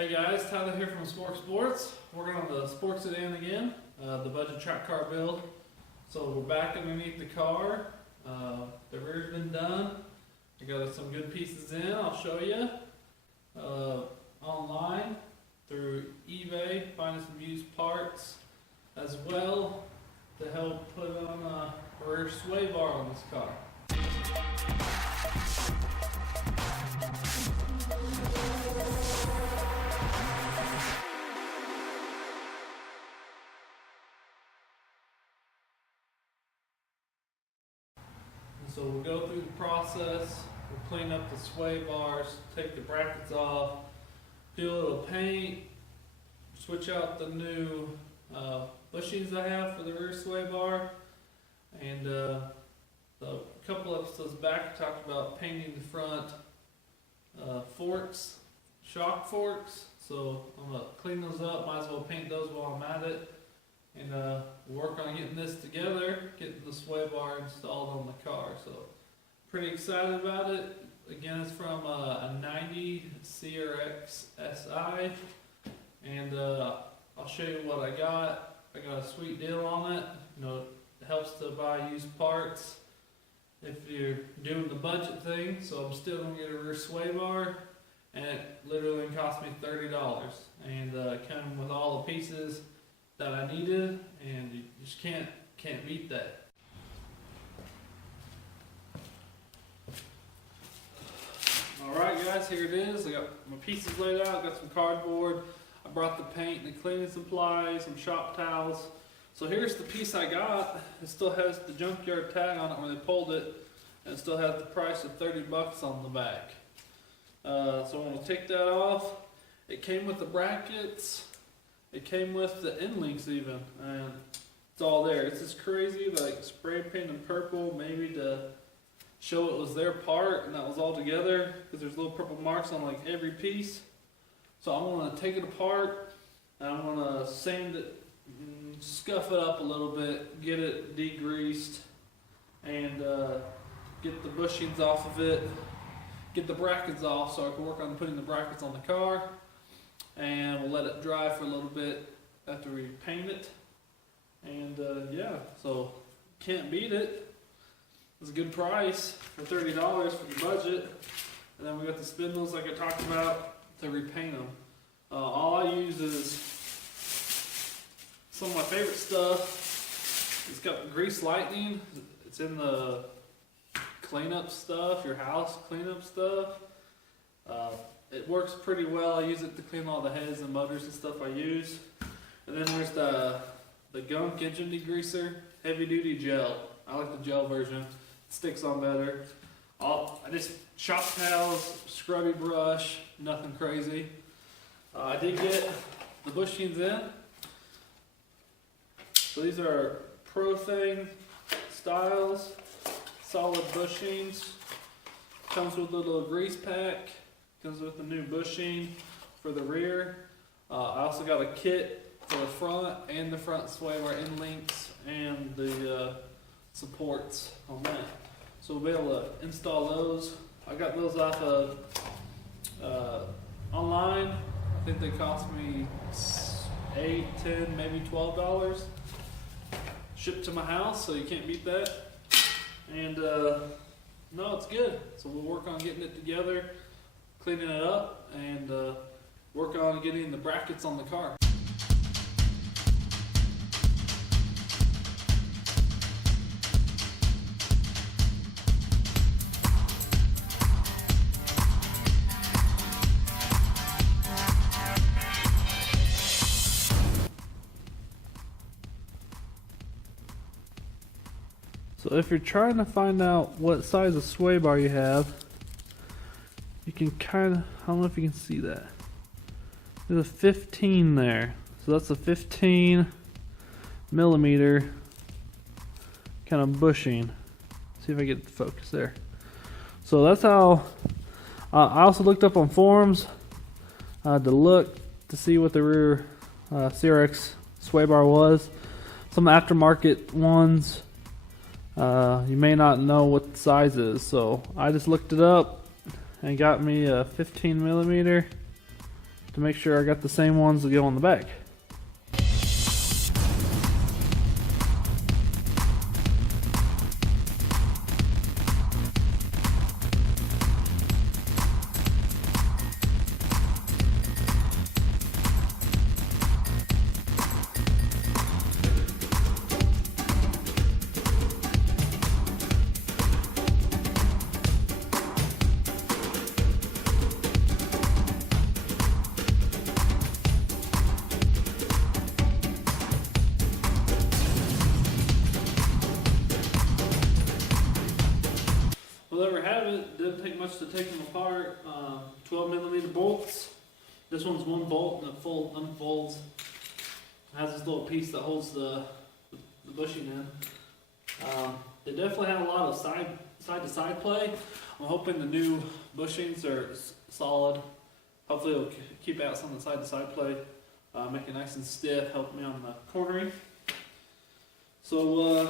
Hey guys, Tyler here from Spork Sports. Working on the Spork Sedan again, the budget track car build. So we're back underneath the car. The rear's been done. I got some good pieces in. I'll show you online through eBay, finding some used parts as well to help put on a rear sway bar on this car. So we'll go through the process, we'll clean up the sway bars, take the brackets off, do a little paint, switch out the new bushings I have for the rear sway bar, and a couple episodes back I talked about painting the front forks, shock forks, so I'm going to clean those up, might as well paint those while I'm at it. And work on getting this together, getting the sway bar installed on the car. So pretty excited about it. Again, it's from a 90 CRX SI, and I'll show you what I got. I got a sweet deal on it. You know, it helps to buy used parts if you're doing the budget thing. So I'm still gonna get a rear sway bar, and it literally cost me $30, and came with all the pieces that I needed, and you just can't beat that. Alright guys, here it is. I got my pieces laid out, got some cardboard, I brought the paint and the cleaning supplies, some shop towels. So here's the piece I got. It still has the junkyard tag on it when they pulled it, and it still has the price of $30 on the back. So I'm going to take that off. It came with the brackets. It came with the end links even, and it's all there. It's just crazy, like spray painted purple, maybe to show it was their part and that was all together, because there's little purple marks on like every piece. So I'm going to take it apart, and I'm going to sand it, scuff it up a little bit, get it degreased, and get the bushings off of it, get the brackets off so I can work on putting the brackets on the car. And we'll let it dry for a little bit after we paint it. And yeah, so can't beat it. It's a good price for $30 for your budget. And then we got the spindles like I talked about to repaint them. All I use is some of my favorite stuff. It's got grease lightning. It's in the cleanup stuff, your house cleanup stuff. It works pretty well. I use it to clean all the heads and motors and stuff I use. And then there's the gunk engine degreaser, heavy duty gel. I like the gel version. It sticks on better. I just shop towels, scrubby brush, nothing crazy. I did get the bushings in. So these are Pro Thing styles, solid bushings. Comes with a little grease pack. Comes with a new bushing for the rear. I also got a kit for the front and the front sway bar end links and the supports on that. So we'll be able to install those. I got those off of online. I think they cost me $8, $10, maybe $12. Shipped to my house, so you can't beat that. And no, it's good. So we'll work on getting it together, cleaning it up, and work on getting the brackets on the car. So if you're trying to find out what size of sway bar you have, you can kind of, I don't know if you can see that. There's a 15 there. So that's a 15 millimeter kind of bushing. See if I get the focus there. So that's how, I also looked up on forums to look to see what the rear CRX sway bar was. Some aftermarket ones, you may not know what the size is. So I just looked it up and got me a 15 millimeter to make sure I got the same ones that go on the back. Well, there we have it. Didn't take much to take them apart. 12mm bolts. This one's one bolt and it unfolds. It has this little piece that holds the bushing in. They definitely have a lot of side-to-side play. I'm hoping the new bushings are solid. Hopefully it'll keep out some of the side-to-side play. Make it nice and stiff, help me on the cornering. So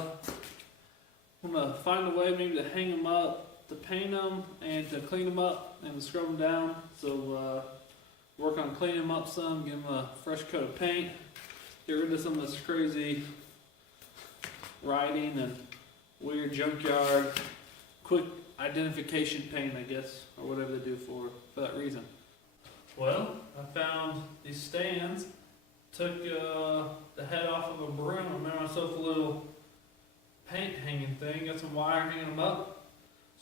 I'm going to find a way maybe to hang them up, to paint them, and to clean them up, and to scrub them down. So work on cleaning them up some, give them a fresh coat of paint, get rid of some of this crazy writing and weird junkyard, quick identification paint, I guess, or whatever they do for that reason. Well, I found these stands, took the head off of a broom, I made myself a little paint hanging thing, got some wire hanging them up.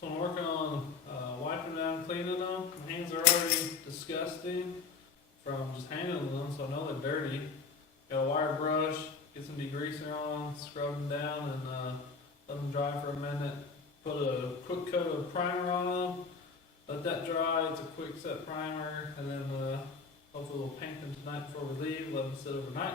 So I'm working on wiping down, cleaning them. My hands are already disgusting from just handling them, so I know they're dirty. Got a wire brush, get some degreaser on, scrub them down, and let them dry for a minute. Put a quick coat of primer on them, let that dry. It's a quick set primer, and then hopefully we'll paint them tonight before we leave, let them sit overnight.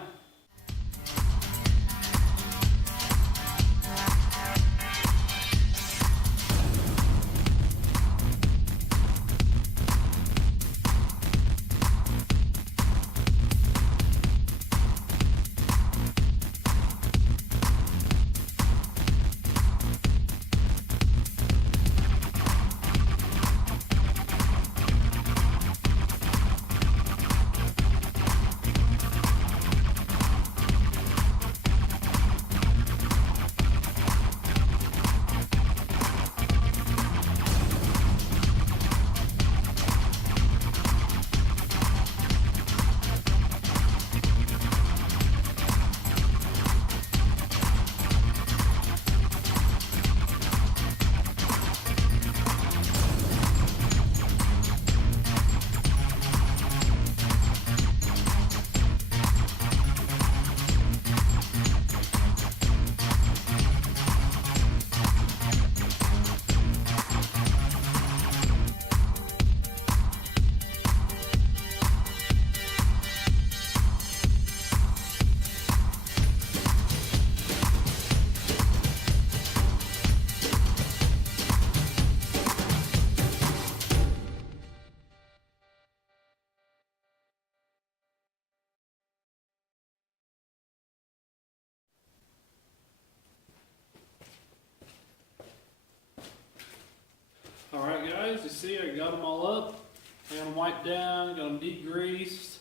Alright guys, you see I got them all up. I got them wiped down, got them degreased.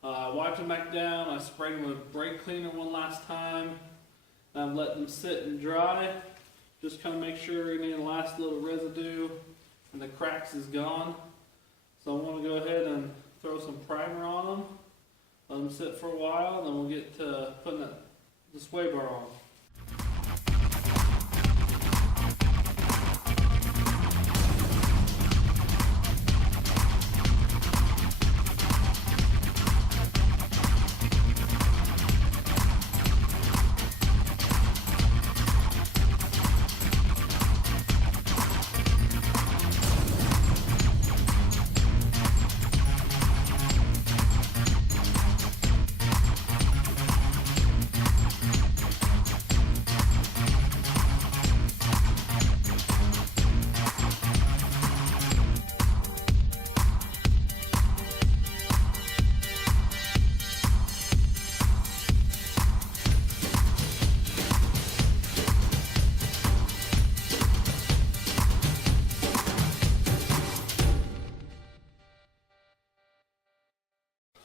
Wiped them back down. I sprayed them with brake cleaner one last time. I'm letting them sit and dry. Just kind of make sure any of the last little residue and the cracks is gone. So I want to go ahead and throw some primer on them. Let them sit for a while, then we'll get to putting the sway bar on.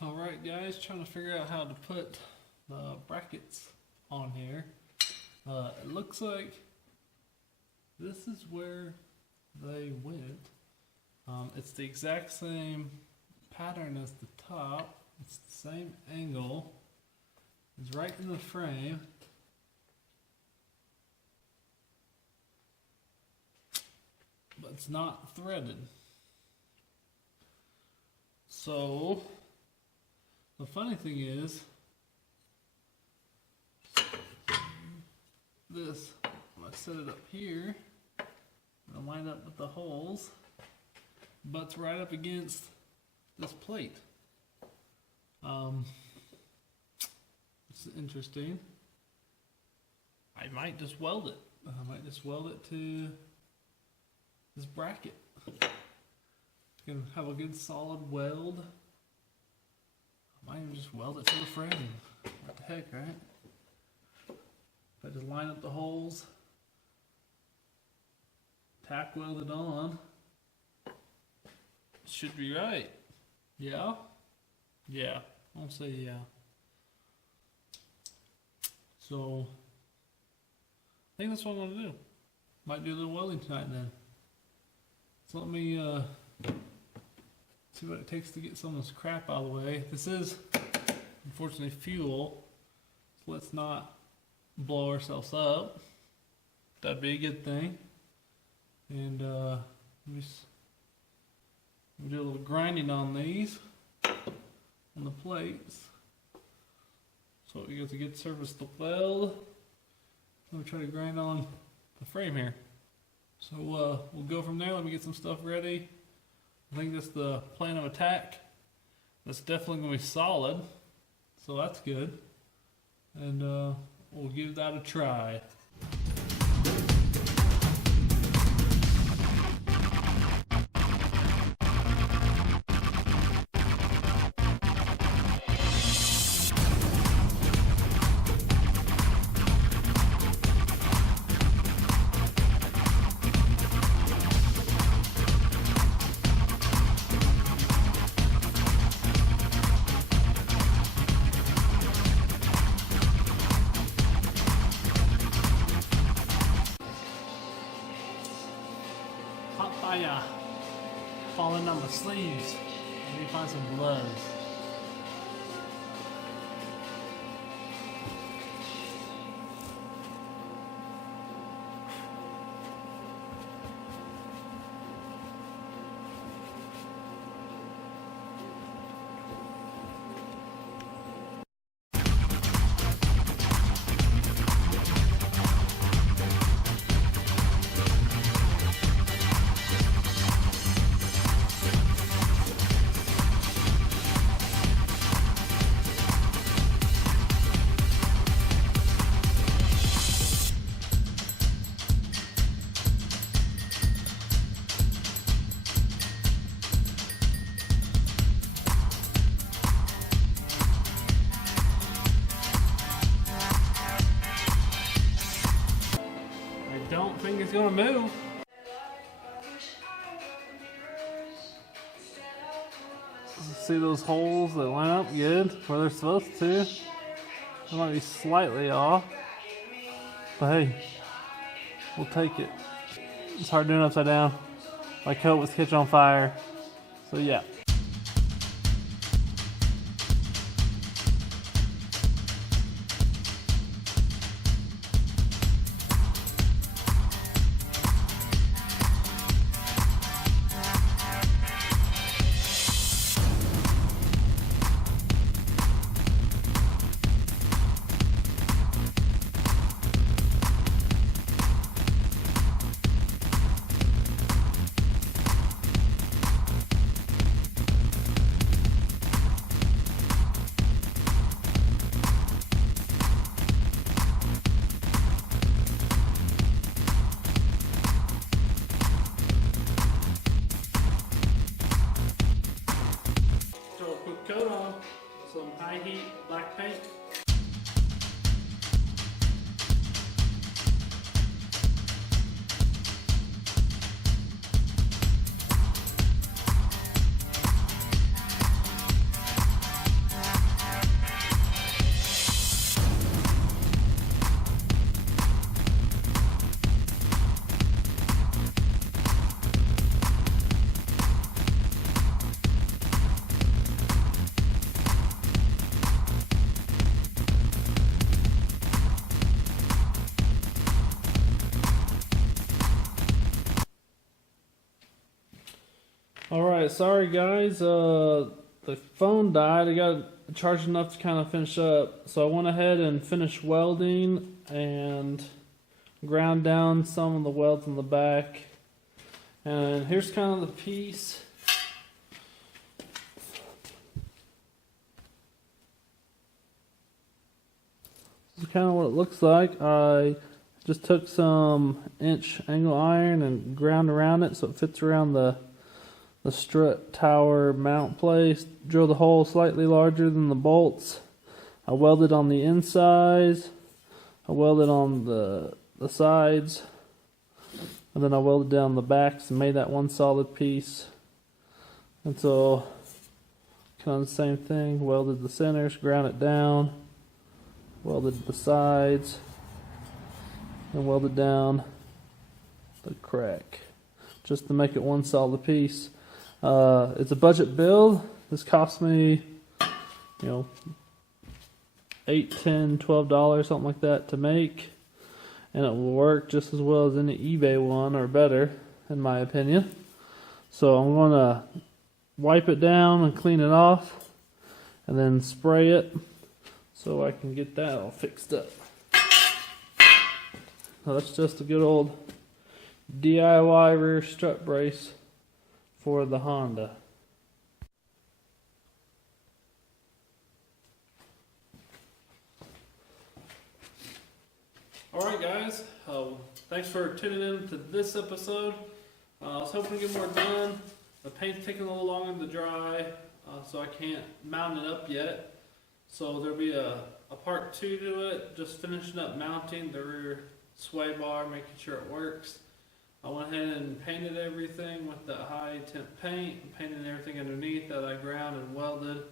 Alright guys, trying to figure out how to put the brackets on here. It looks like this is where they went. It's the exact same pattern as the top. It's the same angle. It's right in the frame. But it's not threaded. So the funny thing is, this, when I set it up here, it'll line up with the holes, butts right up against this plate. It's interesting. I might just weld it. I might just weld it to this bracket. You can have a good solid weld. I might even just weld it to the frame. What the heck, right? If I just line up the holes, tack weld it on, it should be right. Yeah? Yeah. I'll say yeah. So, I think that's what I'm going to do. Might do a little welding tonight then. So let me see what it takes to get some of this crap out of the way. This is, unfortunately, fuel. So let's not blow ourselves up. That'd be a good thing. And we'll do a little grinding on these, on the plates. So we get a good surface to weld. Let me try to grind on the frame here. So we'll go from there. Let me get some stuff ready. I think that's the plan of attack. That's definitely going to be solid. So that's good. And we'll give that a try. Hot fire falling on my sleeves. Let me find some gloves. Don't think it's gonna move. See those holes that line up good where they're supposed to. They might be slightly off, but hey, we'll take it. It's hard doing it upside down. My coat was catching on fire, so yeah. Coat on, some high heat black paint. Alright, sorry guys, the phone died. I got it charged enough to kind of finish up. So I went ahead and finished welding and ground down some of the welds in the back. And here's kind of the piece. This is kind of what it looks like. I just took some inch angle iron and ground around it so it fits around the strut tower mount place. Drilled a hole slightly larger than the bolts. I welded on the insides. I welded on the sides. And then I welded down the backs and made that one solid piece. And so, kind of the same thing. Welded the centers, ground it down. Welded the sides. And welded down the crack. Just to make it one solid piece. It's a budget build. This cost me, $8, $10, $12, something like that to make. And it will work just as well as any eBay one, or better, in my opinion. So I'm going to wipe it down and clean it off, and then spray it so I can get that all fixed up. Now that's just a good old DIY rear strut brace for the Honda. Alright guys, thanks for tuning in to this episode. I was hoping to get more done. The paint's taking a little longer to dry, so I can't mount it up yet. So there'll be a part 2 to it, just finishing up mounting the rear sway bar, making sure it works. I went ahead and painted everything with that high temp paint, painted everything underneath that I ground and welded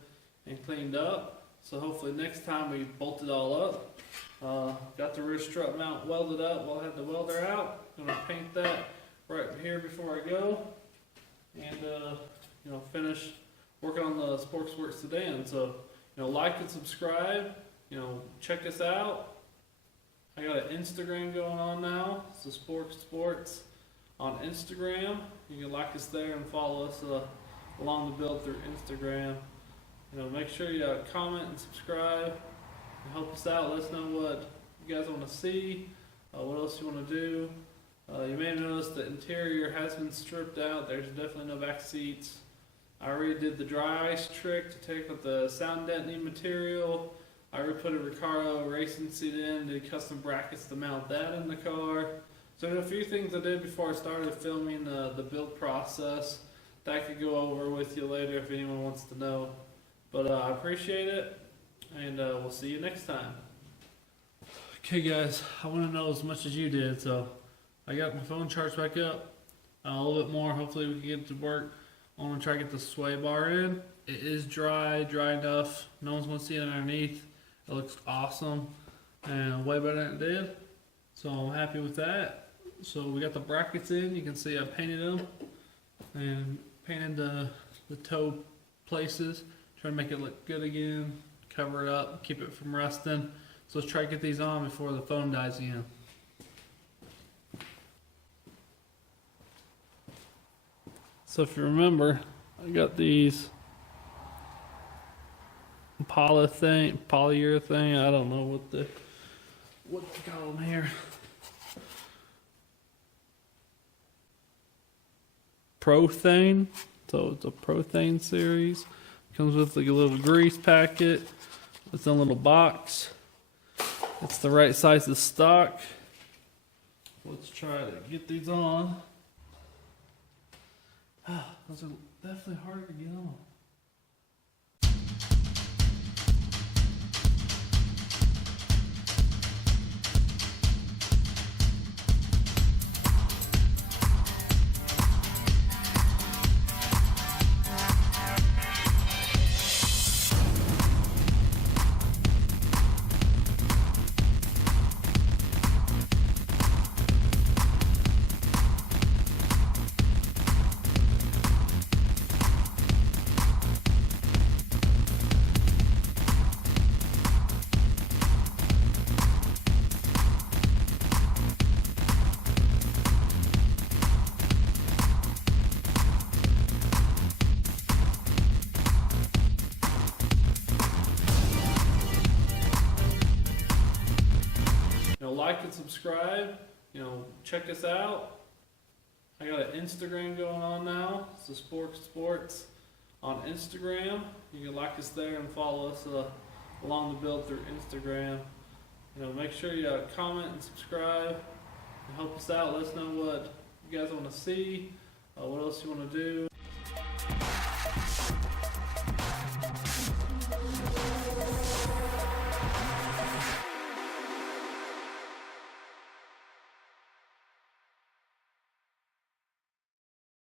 and cleaned up. So hopefully next time we bolt it all up. Got the rear strut mount welded up while I had the welder out. I'm going to paint that right here before I go. And, finish working on the Spork Sports Sedan. So, like and subscribe. Check us out. I got an Instagram going on now. It's the Spork Sports on Instagram. You can like us there and follow us along the build through Instagram. Make sure you comment and subscribe. Help us out. Let us know what you guys want to see, what else you want to do. You may have noticed the interior has been stripped out. There's definitely no back seats. I already did the dry ice trick to take out the sound deadening material. I already put a Recaro racing seat in, did custom brackets to mount that in the car. So there are a few things I did before I started filming the build process that I could go over with you later if anyone wants to know. But I appreciate it. And we'll see you next time. Okay guys, I want to know as much as you did, so I got my phone charged back up a little bit more. Hopefully we can get it to work. I want to try to get the sway bar in. It is dry enough. No one's going to see it underneath. It looks awesome and way better than it did. So I'm happy with that. So we got the brackets in. You can see I painted them and painted the toe places. Trying to make it look good again. Cover it up, keep it from rusting. So let's try to get these on before the phone dies again. So if you remember, I got these polyurethane, I don't know what to call them here. Prothane. So it's a Prothane series. Comes with like a little grease packet. It's in a little box. It's the right size of stock. Let's try to get these on. Those are definitely hard to get on. like and subscribe. You know, check us out. I got an Instagram going on now. It's the Spork Sports on Instagram. You can like us there and follow us along the build through Instagram. You know, make sure you comment and subscribe and help us out. Let us know what you guys want to see, what else you want to do.